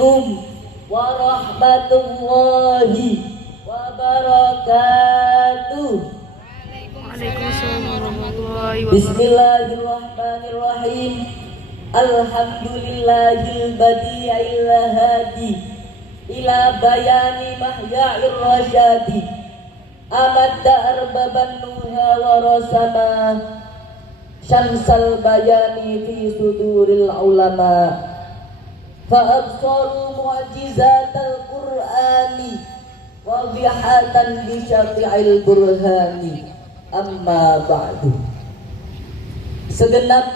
Assalamualaikum warahmatullahi wabarakatuh. Waalaikumsalam warahmatullahi wabarakatuh. Bismillahirrahmanirrahim. Alhamdulillahil badi'il hadi ila bayani mahya'ir rasyadi amadda arbaban nuha wa rasama syamsal bayani fi suduril ulama fa'absaru mu'jizatal qur'ani wadihatan bi syafi'il burhani. Amma ba'du. Segenap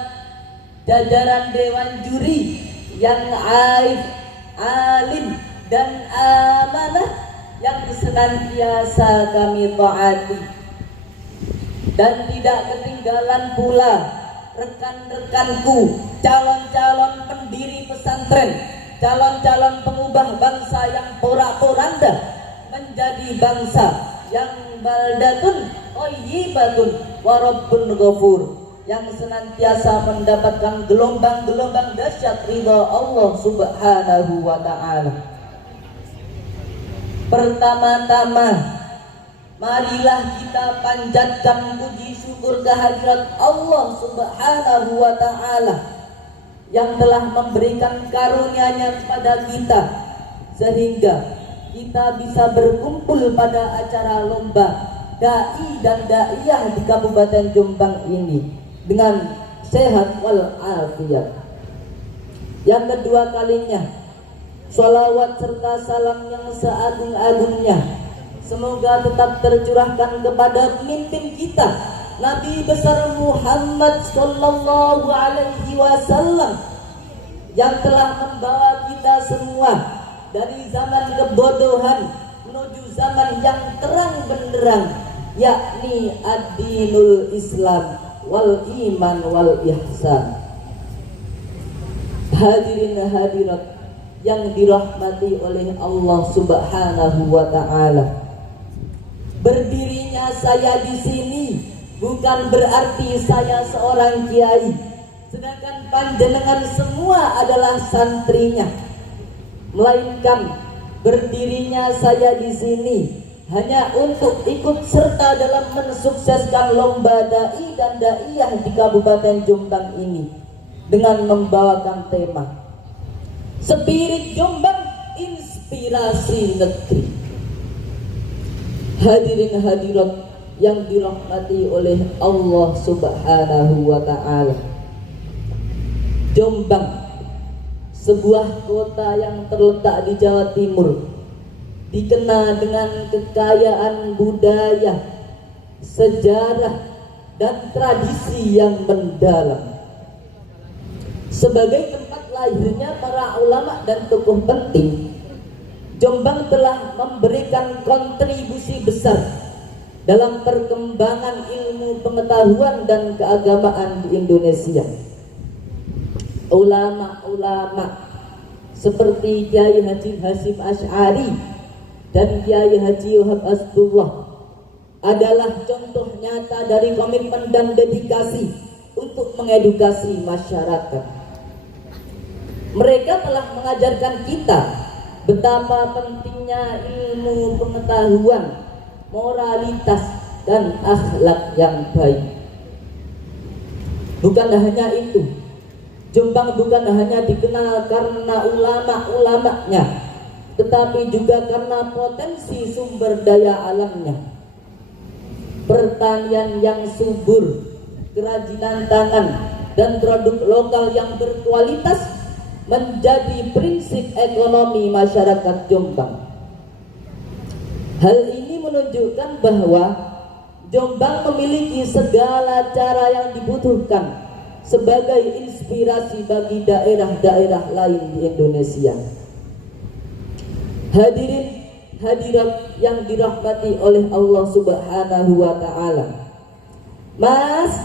jajaran dewan juri yang arif, alim dan amanah yang senantiasa kami taati, dan tidak ketinggalan pula rekan-rekanku, calon-calon pendiri pesantren, calon-calon pengubah bangsa yang porak-poranda menjadi bangsa yang baldatun thayyibatun wa rabbun ghafur, yang senantiasa mendapatkan gelombang-gelombang dahsyat ridha Allah Subhanahu wa ta'ala. Pertama-tama, marilah kita panjatkan puji syukur kehadirat Allah Subhanahu wa ta'ala yang telah memberikan karunia-Nya kepada kita sehingga kita bisa berkumpul pada acara lomba dai dan daiyah di Kabupaten Jombang ini dengan sehat wal afiat. Yang kedua kalinya, sholawat serta salam yang seagung-agungnya semoga tetap tercurahkan kepada pemimpin kita, Nabi besar Muhammad sallallahu alaihi wasallam, yang telah membawa kita semua dari zaman kebodohan menuju zaman yang terang benderang, yakni ad-dinul Islam wal iman wal ihsan. Hadirin hadirat yang dirahmati oleh Allah Subhanahu wa ta'ala, berdirinya saya di sini bukan berarti saya seorang kiai, sedangkan panjenengan semua adalah santrinya, melainkan berdirinya saya di sini hanya untuk ikut serta dalam mensukseskan lomba dai dan daiyah di Kabupaten Jombang ini dengan membawakan tema Spirit Jombang Inspirasi Negeri. Hadirin hadirat yang dirahmati oleh Allah Subhanahu wa ta'ala, Jombang, sebuah kota yang terletak di Jawa Timur, dikenal dengan kekayaan budaya, sejarah, dan tradisi yang mendalam. Sebagai tempat lahirnya para ulama dan tokoh penting, Jombang telah memberikan kontribusi besar dalam perkembangan ilmu pengetahuan dan keagamaan di Indonesia. Ulama-ulama seperti Kiai Haji Hasyim Asy'ari dan Kiai Haji Wahab Asdullah adalah contoh nyata dari komitmen dan dedikasi untuk mengedukasi masyarakat. Mereka telah mengajarkan kita betapa pentingnya ilmu pengetahuan, moralitas, dan akhlak yang baik. Bukan hanya itu, Jombang bukan hanya dikenal karena ulama-ulamanya, tetapi juga karena potensi sumber daya alamnya. Pertanian yang subur, kerajinan tangan, dan produk lokal yang berkualitas menjadi prinsip ekonomi masyarakat Jombang. Hal ini menunjukkan bahwa Jombang memiliki segala cara yang dibutuhkan sebagai inspirasi bagi daerah-daerah lain di Indonesia. Hadirin hadirat yang dirahmati oleh Allah Subhanahu wa ta'ala, Mas,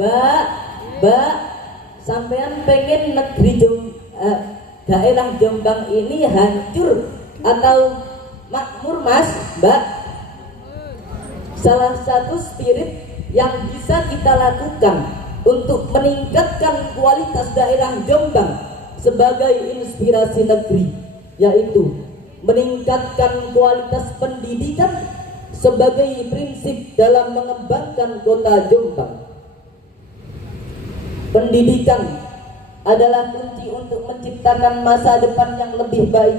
Mbak, sampean pengen daerah Jombang ini hancur atau makmur, Mas, Mbak? Salah satu spirit yang bisa kita lakukan untuk meningkatkan kualitas daerah Jombang sebagai inspirasi negeri, yaitu meningkatkan kualitas pendidikan sebagai prinsip dalam mengembangkan kota Jombang. Pendidikan adalah kunci untuk menciptakan masa depan yang lebih baik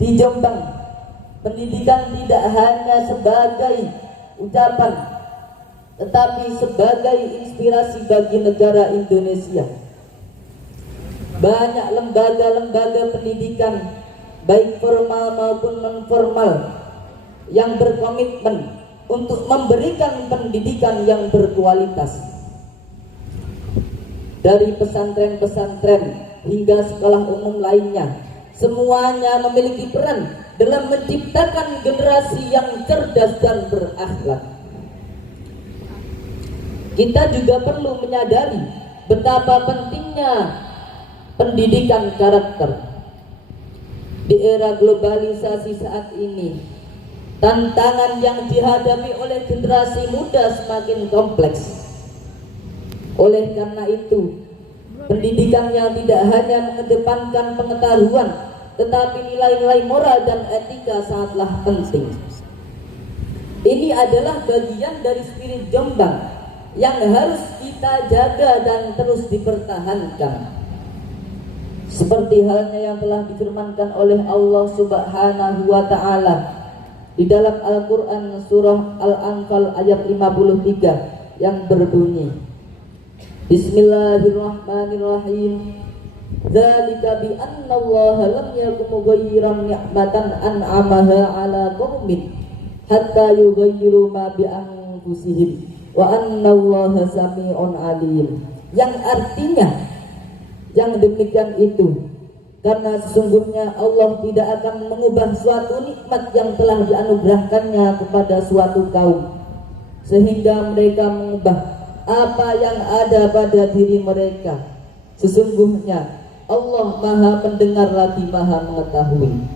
di Jombang. Pendidikan tidak hanya sebagai ucapan, tetapi sebagai inspirasi bagi negara Indonesia. Banyak lembaga-lembaga pendidikan, baik formal maupun non-formal, yang berkomitmen untuk memberikan pendidikan yang berkualitas. Dari pesantren-pesantren hingga sekolah umum lainnya, semuanya memiliki peran dalam menciptakan generasi yang cerdas dan berakhlak. Kita juga perlu menyadari betapa pentingnya pendidikan karakter. Di era globalisasi saat ini, tantangan yang dihadapi oleh generasi muda semakin kompleks. Oleh karena itu, pendidikan yang tidak hanya mengedepankan pengetahuan, tetapi nilai-nilai moral dan etika sangatlah penting. Ini adalah bagian dari spirit Jombang yang harus kita jaga dan terus dipertahankan. Seperti halnya yang telah difirmankan oleh Allah Subhanahu wa Ta'ala di dalam Al-Quran surah Al-Anfal ayat 53 yang berbunyi, Bismillahirrahmanirrahim. Dzalika bi anna Allah lam yakum mughayyiran ni'matan an'amaha 'ala qaumin hatta yughayyiru ma bi anfusihim wa anna Allah sami'un 'alim. Yang artinya, yang demikian itu karena sesungguhnya Allah tidak akan mengubah suatu nikmat yang telah dianugerahkannya kepada suatu kaum sehingga mereka mengubah apa yang ada pada diri mereka. Sesungguhnya Allah Maha mendengar lagi Maha mengetahui.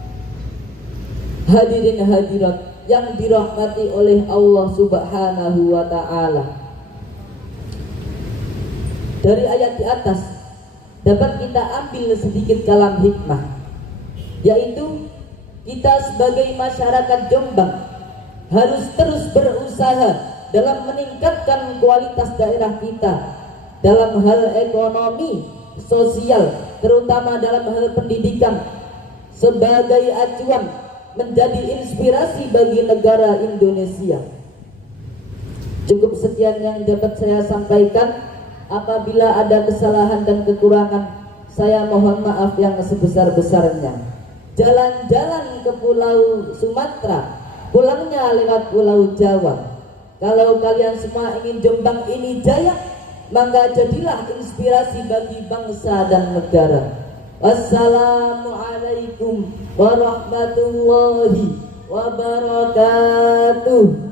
Hadirin hadirat yang dirahmati oleh Allah Subhanahu wa Ta'ala, dari ayat di atas dapat kita ambil sedikit kalam hikmah, yaitu kita sebagai masyarakat Jombang harus terus berusaha dalam meningkatkan kualitas daerah kita dalam hal ekonomi, sosial, terutama dalam hal pendidikan, sebagai acuan menjadi inspirasi bagi negara Indonesia. Cukup sekian yang dapat saya sampaikan. Apabila ada kesalahan dan kekurangan, saya mohon maaf yang sebesar-besarnya. Jalan-jalan ke Pulau Sumatera, pulangnya lewat Pulau Jawa. Kalau kalian semua ingin Jombang ini jaya, maka jadilah inspirasi bagi bangsa dan negara. Wassalamualaikum warahmatullahi wabarakatuh.